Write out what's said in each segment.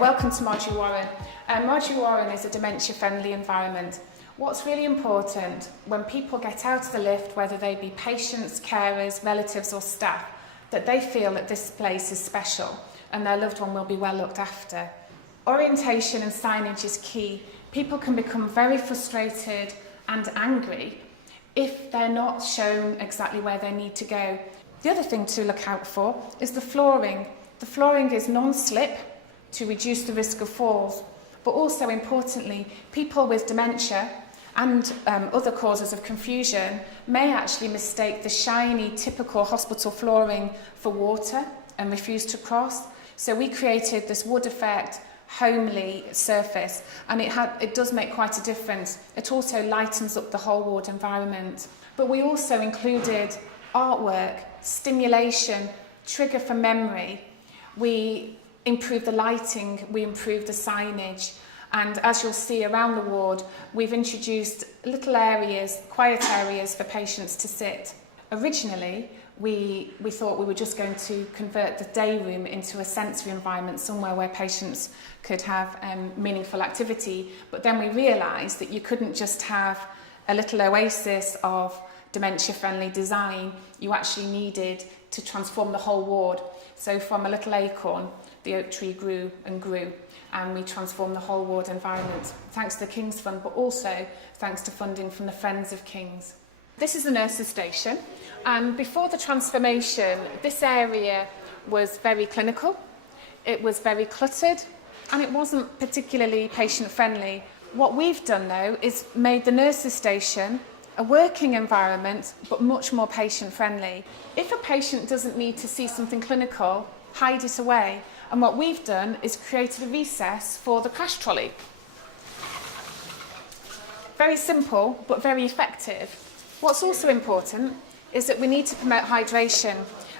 Welcome to Marjorie Warren. Marjorie Warren is a dementia-friendly environment. What's really important when people get out of the lift, whether they be patients, carers, relatives or staff, that they feel that this place is special and their loved one will be well looked after. Orientation and signage is key. People can become very frustrated and angry if they're not shown exactly where they need to go. The other thing to look out for is the flooring. The flooring is non-slip to reduce the risk of falls, but also importantly, people with dementia and other causes of confusion may actually mistake the shiny, typical hospital flooring for water and refuse to cross. So we created this wood effect, homely surface, and it does make quite a difference. It also lightens up the whole ward environment. But we also included artwork, stimulation, trigger for memory. We improved the lighting, we improved the signage, and as you'll see around the ward, we've introduced little areas, quiet areas for patients to sit. Originally, we thought we were just going to convert the day room into a sensory environment, somewhere where patients could have meaningful activity, but then we realised that you couldn't just have a little oasis of dementia-friendly design. You actually needed to transform the whole ward. So from a little acorn, the oak tree grew and grew, and we transformed the whole ward environment, thanks to the King's Fund, but also thanks to funding from the Friends of Kings. This is the nurses' station, and before the transformation, this area was very clinical, it was very cluttered, and it wasn't particularly patient-friendly. What we've done, though, is made the nurses' station a working environment, but much more patient-friendly. If a patient doesn't need to see something clinical, hide it away. And what we've done is created a recess for the crash trolley. Very simple, but very effective. What's also important is that we need to promote hydration.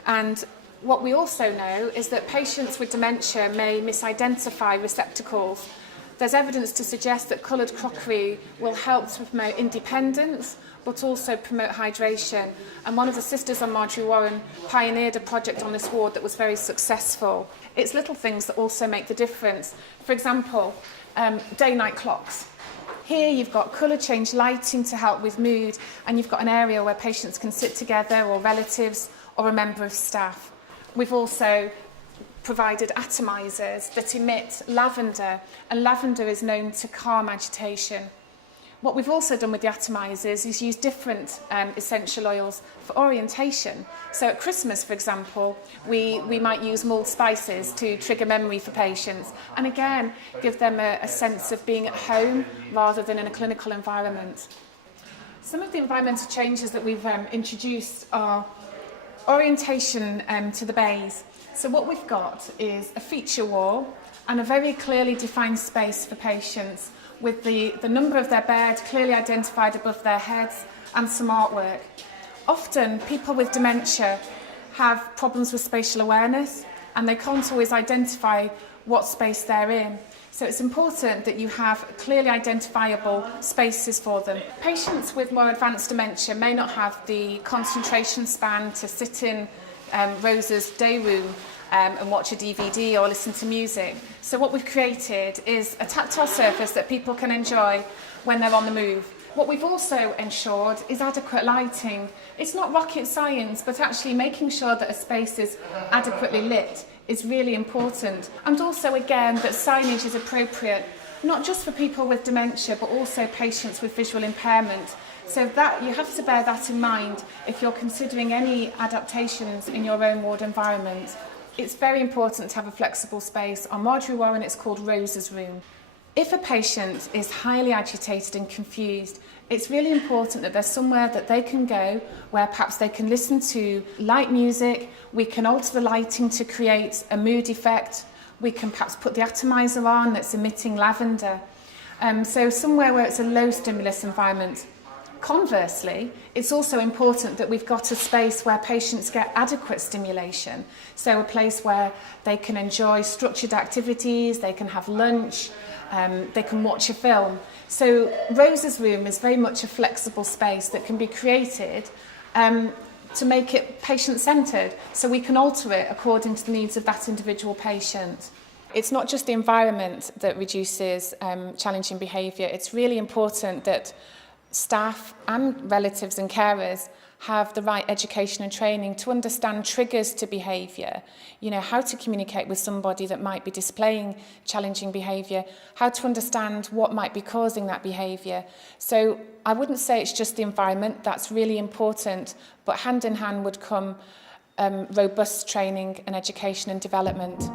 And what we also know is that patients with dementia may misidentify receptacles. There's evidence to suggest that coloured crockery will help to promote independence, but also promote hydration. And one of the sisters on Marjorie Warren pioneered a project on this ward that was very successful. It's little things that also make the difference. For example, day-night clocks. Here you've got colour change lighting to help with mood, and you've got an area where patients can sit together, or relatives, or a member of staff. We've also provided atomizers that emit lavender, and lavender is known to calm agitation. What we've also done with the atomizers is use different essential oils for orientation. So at Christmas, for example, we might use mulled spices to trigger memory for patients, and again, give them a sense of being at home rather than in a clinical environment. Some of the environmental changes that we've introduced are orientation to the bays. So what we've got is a feature wall and a very clearly defined space for patients, with the number of their bed clearly identified above their heads, and some artwork. Often people with dementia have problems with spatial awareness, and they can't always identify what space they're in. So it's important that you have clearly identifiable spaces for them. Patients with more advanced dementia may not have the concentration span to sit in Rosa's day room and watch a DVD or listen to music. So what we've created is a tactile surface that people can enjoy when they're on the move. What we've also ensured is adequate lighting. It's not rocket science, but actually making sure that a space is adequately lit is really important. And also, again, that signage is appropriate, not just for people with dementia, but also patients with visual impairment. So that you have to bear that in mind if you're considering any adaptations in your own ward environment. It's very important to have a flexible space. On Marjorie Warren, it's called Rosa's room. If a patient is highly agitated and confused, it's really important that there's somewhere that they can go where perhaps they can listen to light music. We can alter the lighting to create a mood effect. We can perhaps put the atomizer on that's emitting lavender. So somewhere where it's a low stimulus environment. Conversely, it's also important that we've got a space where patients get adequate stimulation. So a place where they can enjoy structured activities, they can have lunch, they can watch a film. So Rosa's room is very much a flexible space that can be created to make it patient-centred, so we can alter it according to the needs of that individual patient. It's not just the environment that reduces challenging behaviour. It's really important that staff and relatives and carers have the right education and training to understand triggers to behaviour, you know, how to communicate with somebody that might be displaying challenging behaviour, how to understand what might be causing that behaviour. So I wouldn't say it's just the environment, that's really important, but hand in hand would come robust training and education and development.